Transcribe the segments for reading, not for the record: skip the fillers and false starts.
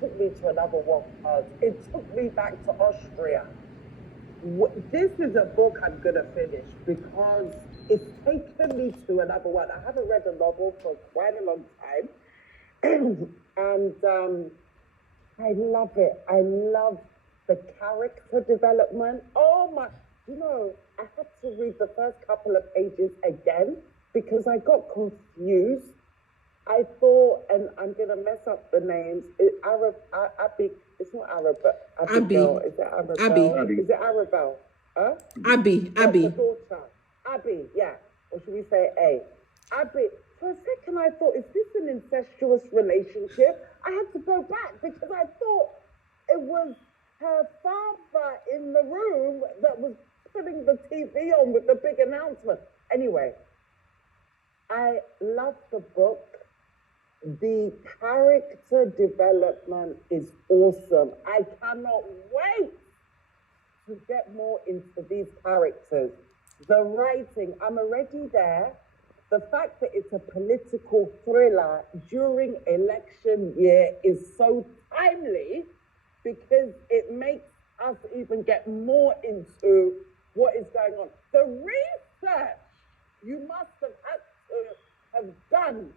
took me to another world. It took me back to Austria. This is a book I'm going to finish because it's taken me to another one. I haven't read a novel for quite a long time. And I love it. I love the character development. Oh my, I had to read the first couple of pages again because I got confused. I thought, and I'm going to mess up the names, Abby, it's not Arab, but Abigail. Is it Arabelle? Abby. Is it Arabelle? Huh? Abby. The daughter. Abby, yeah. Or should we say A? Abby. For a second, I thought, is this an incestuous relationship? I had to go back because I thought it was her father in the room that was putting the TV on with the big announcement. Anyway, I love the book. The character development is awesome. I cannot wait to get more into these characters. The writing, I'm already there. The fact that it's a political thriller during election year is so timely because it makes us even get more into what is going on. The research you must have had to have done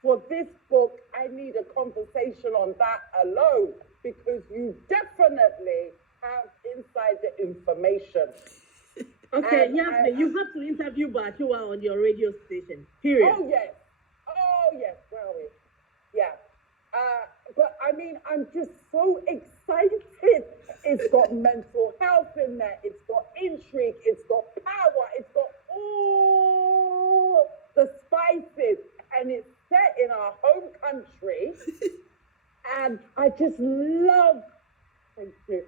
for this book, I need a conversation on that alone because you definitely have insider information. Okay, you have to interview Boakyewaa on your radio station, period. Oh, yes, where are we? Yeah. But I mean, I'm just so excited. It's got mental health in there. It's got intrigue. It's got power. It's got all the spices. And it's set in our home country. And I just love, thank you.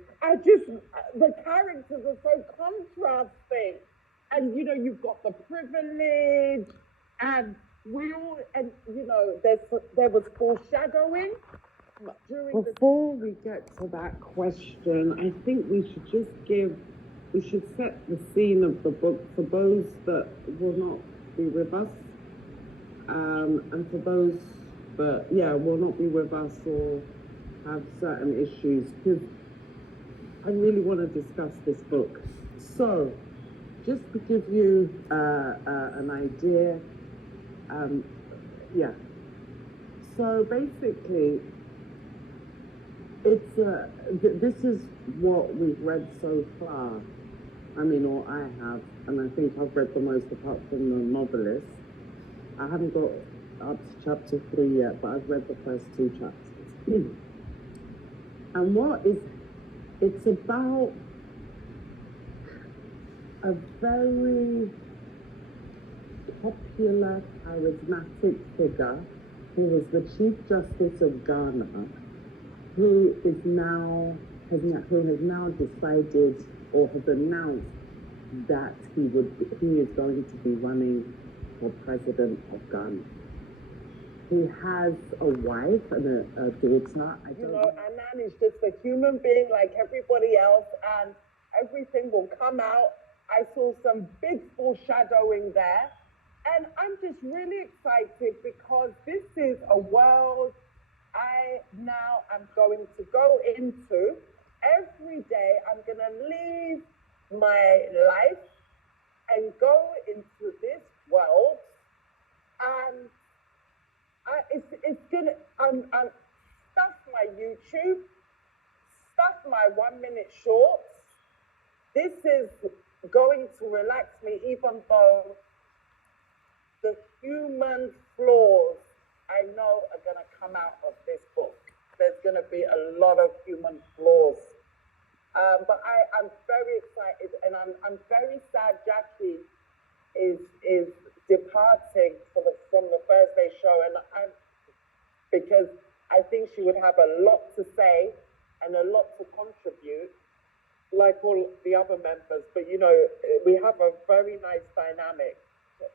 The characters are so contrasting. And, you've got the privilege and there was foreshadowing. Before we get to that question, I think we should set the scene of the book for those that will not be with us. And for those that, will not be with us or have certain issues, because I really want to discuss this book. So, just to give you an idea, So basically, this is what we've read so far. I mean, or I have, and I think I've read the most apart from the novelist. I haven't got up to chapter 3 yet, but I've read the first 2 chapters. And it's about a very popular, charismatic figure who was the Chief Justice of Ghana, who has now decided or has announced that he is going to be running for president of Ghana. He has a wife and a daughter. Anan is just a human being like everybody else, and everything will come out. I saw some big foreshadowing there, and I'm just really excited because this is a world I now am going to go into. Every day I'm going to leave my life and go into this world, and it's gonna I'm stuff my YouTube, stuff my 1-minute shorts. This is going to relax me, even though the human flaws I know are gonna come out of this book. There's gonna be a lot of human flaws. But I'm very excited, and I'm very sad Jackie is departing from the Thursday show, and because I think she would have a lot to say and a lot to contribute, like all the other members. But we have a very nice dynamic.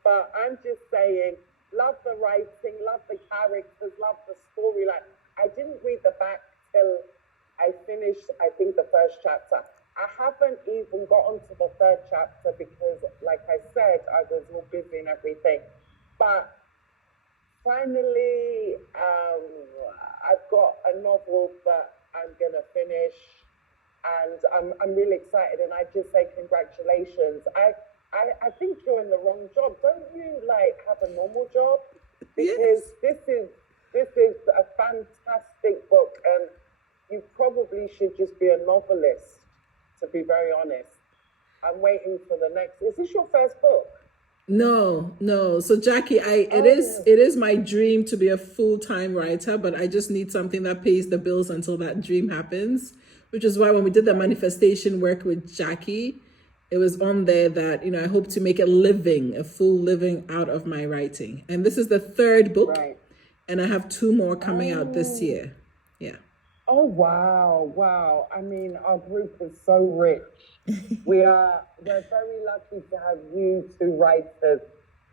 But I'm just saying, love the writing, love the characters, love the storyline. I didn't read the back till I finished, I think, the first chapter. I haven't even gotten to the 3rd chapter because, like I said, I was all busy and everything. But finally, I've got a novel that I'm gonna finish, and I'm really excited. And I just say congratulations. I think you're in the wrong job. Don't you like have a normal job? Because this is a fantastic book, and you probably should just be a novelist. To be very honest, I'm waiting for the next. Is this your first book? No. So Jackie, it is my dream to be a full-time writer, but I just need something that pays the bills until that dream happens. Which is why when we did the manifestation work with Jackie, it was on there that, I hope to make a full living out of my writing. And this is the third book, and I have 2 more coming out this year. Yeah. Oh, wow. I mean, our group is so rich. We're very lucky to have you 2 writers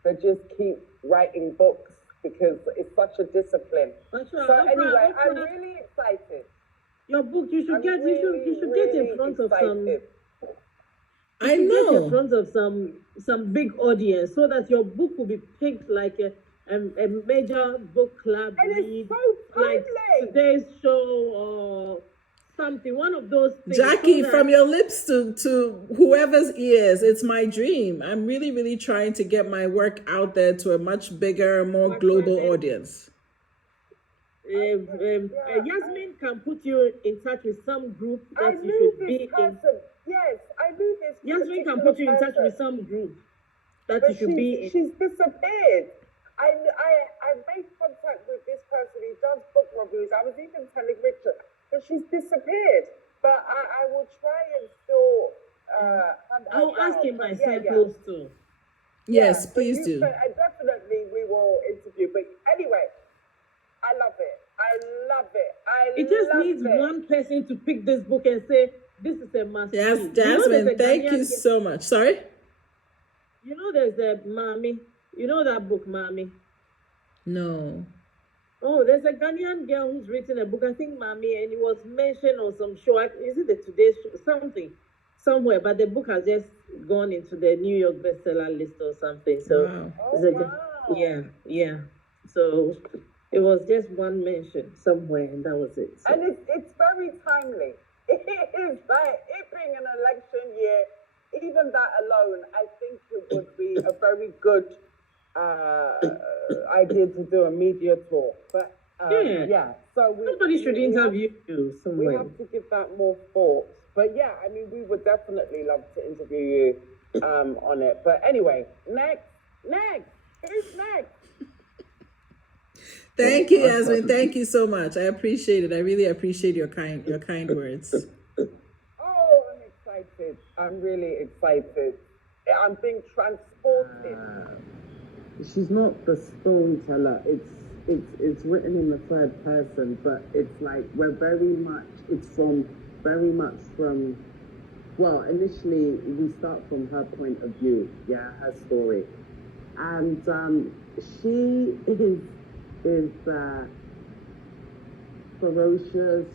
that just keep writing books, because it's such a discipline. So anyway, I'm really excited. Your book, you should get in front of some. I know. Get in front of some big audience, so that your book will be picked like a major book club read, so like today's show or something. One of those things. Jackie, from your lips to whoever's ears, it's my dream. I'm really, really trying to get my work out there to a much bigger, more global audience. Yasmin can put you in touch with some group that you should be in. Yes, I knew this. Yasmin can put you in touch with some group that you should be in. She's disappeared. I made contact with this person who does book reviews. I was even telling Richard, but she's disappeared. But I will try and still. I'll ask him myself too. Yes, please do. Definitely, we will interview. But anyway, I love it. It just needs one person to pick this book and say, this is a masterpiece. Yes, Jasmine, thank you so much. Sorry? There's a Mommy. You know that book, Mommy? No. Oh, there's a Ghanaian girl who's written a book, I think Mommy, and it was mentioned on some show. Is it the Today Show? Somewhere, but the book has just gone into the New York bestseller list or something. So, yeah. So it was just one mention somewhere, and that was it. So. And it's very timely. It is like, it being an election year, even that alone, I think it would be a very good idea to do a media tour. But so somebody should interview you somewhere. We have to give that more thought. But yeah, I mean, we would definitely love to interview you on it. But anyway, next, who's next? Thank you, Yasmin. Thank you so much. I appreciate it. I really appreciate your kind words. Oh, I'm excited. I'm really excited. I'm being transported. She's not the storyteller. It's written in the 3rd person, but it's like very much from. Well, initially we start from her point of view. Yeah, her story, and she is ferocious.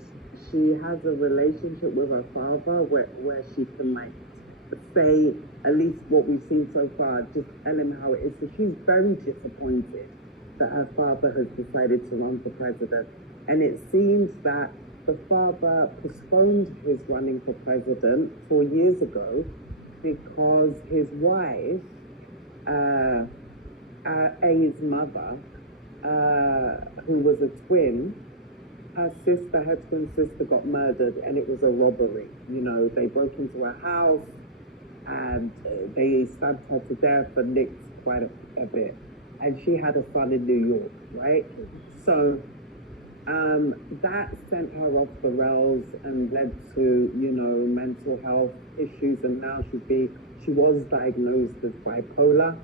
She has a relationship with her father where she can say at least what we've seen so far, just tell him how it is. So she's very disappointed that her father has decided to run for president. And it seems that the father postponed his running for president 4 years ago because his wife, A's mother, who was a twin, her twin sister got murdered, and it was a robbery. They broke into her house and they stabbed her to death and nicked quite a bit. And she had a son in New York, right? So that sent her off the rails and led to, mental health issues. And now she was diagnosed as bipolar.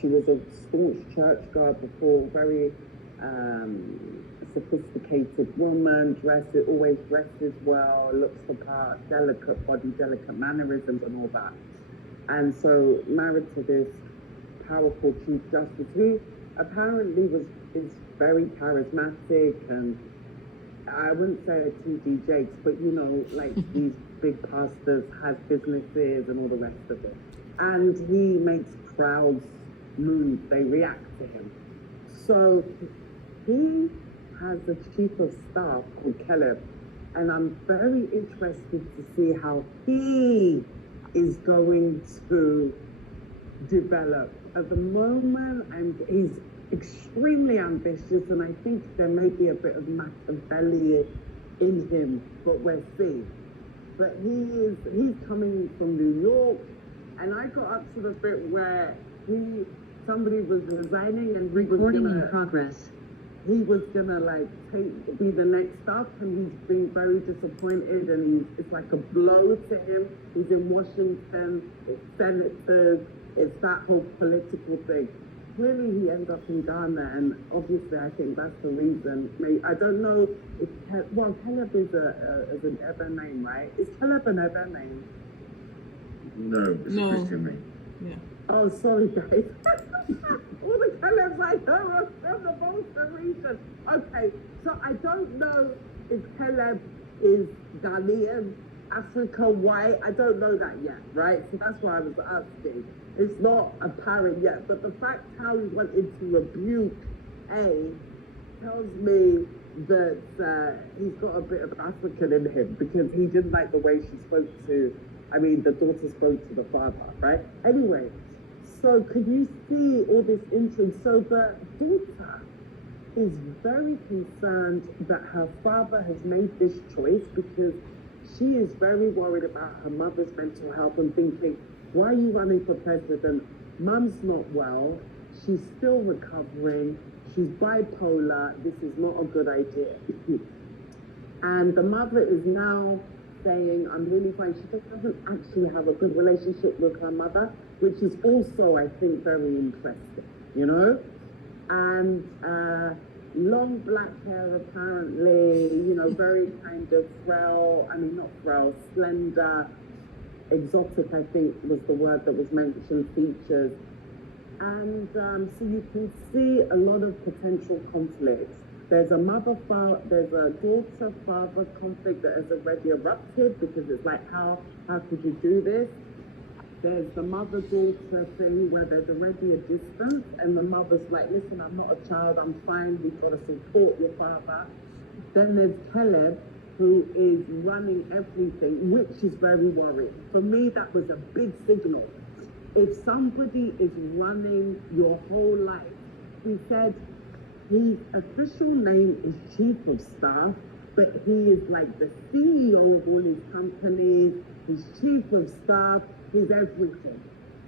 She was a staunch churchgoer before, very sophisticated woman, always dresses well, looks the part, delicate body, delicate mannerisms and all that. And so married to this powerful Chief Justice who apparently is very charismatic, and I wouldn't say a TD Jakes, but these big pastors, has businesses and all the rest of it. And he makes crowds move, they react to him. So he has a chief of staff called Caleb, and I'm very interested to see how he is going to develop. At the moment, and he's extremely ambitious, and I think there may be a bit of Machiavelli in him, but we'll see. But he's coming from New York, and I got up to the bit where somebody was resigning, and recording in progress. He was gonna like be the next up, and he's been very disappointed, and it's like a blow to him. He's in Washington, it's senators, it's that whole political thing. Clearly he ends up in Ghana, and obviously I think that's the reason. I don't know if Caleb is an Eber name, right? Is Caleb an Eber name? No, it's a Christian name. Yeah. Oh, sorry, guys. All the Calebs I know are from the Bolton region. Okay, so I don't know if Caleb is Ghanaian, Africa, white. I don't know that yet, right? So that's why I was asking. It's not apparent yet, but the fact how he wanted to rebuke A tells me that he's got a bit of African in him, because he didn't like the way she spoke to, the daughter spoke to the father, right? Anyway, so could you see all this intrigue? So the daughter is very concerned that her father has made this choice, because she is very worried about her mother's mental health and thinking, why are you running for president? Mum's not well. She's still recovering. She's bipolar. This is not a good idea. And the mother is now saying, I'm really fine. She doesn't actually have a good relationship with her mother, which is also, I think, very interesting, you know? And long black hair, apparently, very kind of frail, not frail, slender, exotic, I think was the word that was mentioned, features. And so you can see a lot of potential conflicts. There's a daughter-father conflict that has already erupted, because it's like, how could you do this? There's the mother-daughter thing where there's already a distance, and the mother's like, listen, I'm not a child, I'm fine, we've got to support your father. Then there's Caleb, who is running everything, which is very worrying. For me, that was a big signal. If somebody is running your whole life, he said his official name is Chief of Staff, but he is like the CEO of all his companies, he's Chief of Staff, he's everything.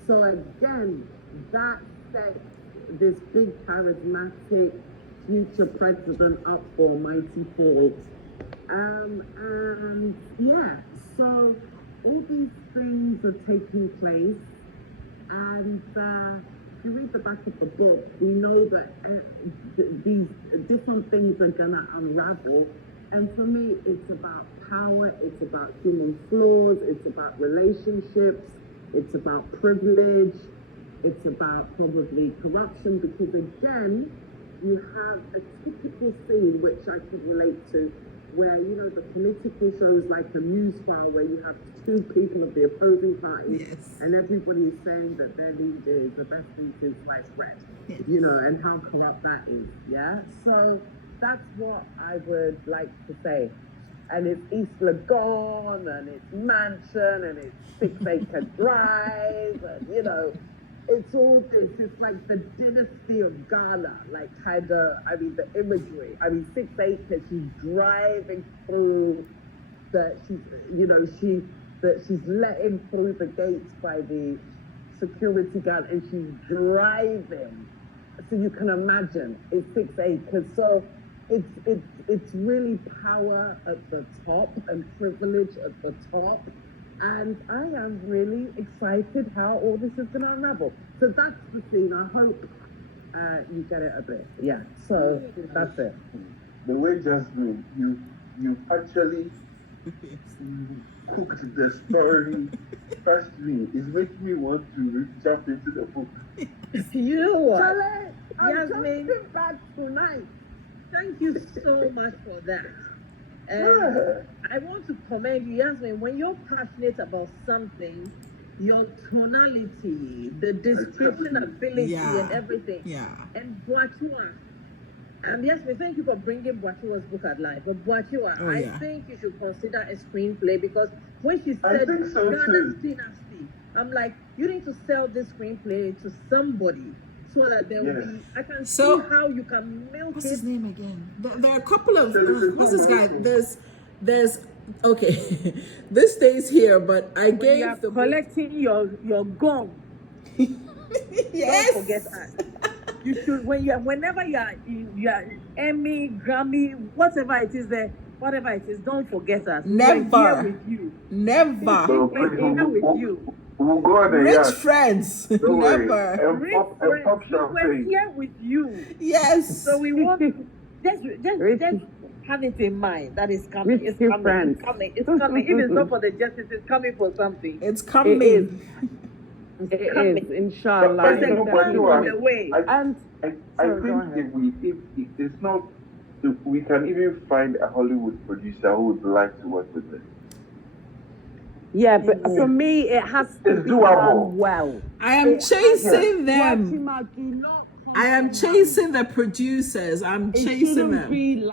So again, that sets this big charismatic future president up for mighty fall. And yeah, so all these things are taking place, and if you read the back of the book, we know that these different things are gonna unravel. And for me, it's about power, it's about human flaws, it's about relationships, it's about privilege, it's about probably corruption, because again, you have a typical scene which I could relate to, where, the political show is like a news file where you have two people of the opposing party, Yes. and everybody is saying that their leader is the best thing since sliced bread, Yes. and how corrupt that is, yeah? So that's what I would like to say. And it's East Legon, and it's Mansion, and it's 6-acre Drive, and, it's all this. It's like the dynasty of Ghana, like the imagery. 6 acres, she's driving through she's letting through the gates by the security guard, and she's driving. So you can imagine, it's 6 acres. So it's really power at the top and privilege at the top. And I am really excited how all this is going to unravel. So that's the scene. I hope you get it a bit. Yeah, so that's it. The way Jasmine, you actually cooked the story. Trust me, it's making me want to jump into the book. You know what? Charlie, I'm Yasmin, jumping back tonight. thank you so much for that. I want to commend you, Yasmin. When you're passionate about something, your tonality, the description ability, and everything. Yeah. And Boakyewaa, Yes, we thank you for bringing Boakyewa's book at life. But Boakyewa, Oh, yeah. I think you should consider a screenplay because when she I said think so Ghana's too. dynasty, I'm like, you need to sell this screenplay to somebody so that there will Yes. be. I can So- see how you can milk What's it. his name again? There are a couple of There's what's this guy? Nelson. There's okay. This stays here, but I When you gave are the book. collecting your gong, Yes. don't forget us. You should whenever you are Emmy, Grammy, whatever it is there, whatever it is, don't forget us. We're Never. here with you. Never. So We're please, here with you. we'll go on a Rich yacht. friends. Don't worry. Never. And pop We're champagne. here with you. Yes. So we want just have it in mind that it's coming. It's Richie coming. friends. It's coming. It's coming. If it's not for the justice, it's coming for something. It's coming. It is. It coming. is, inshallah. But There's you a know, plan Boakyewaa, on the way. And I Sorry, go think ahead. if it's not, if we can even find a Hollywood producer who would like to work with it. yeah, but for me, it has to It's be doable. done well. I am chasing them. Boakyewaa, do not I am chasing the producers. I'm It chasing shouldn't them. be like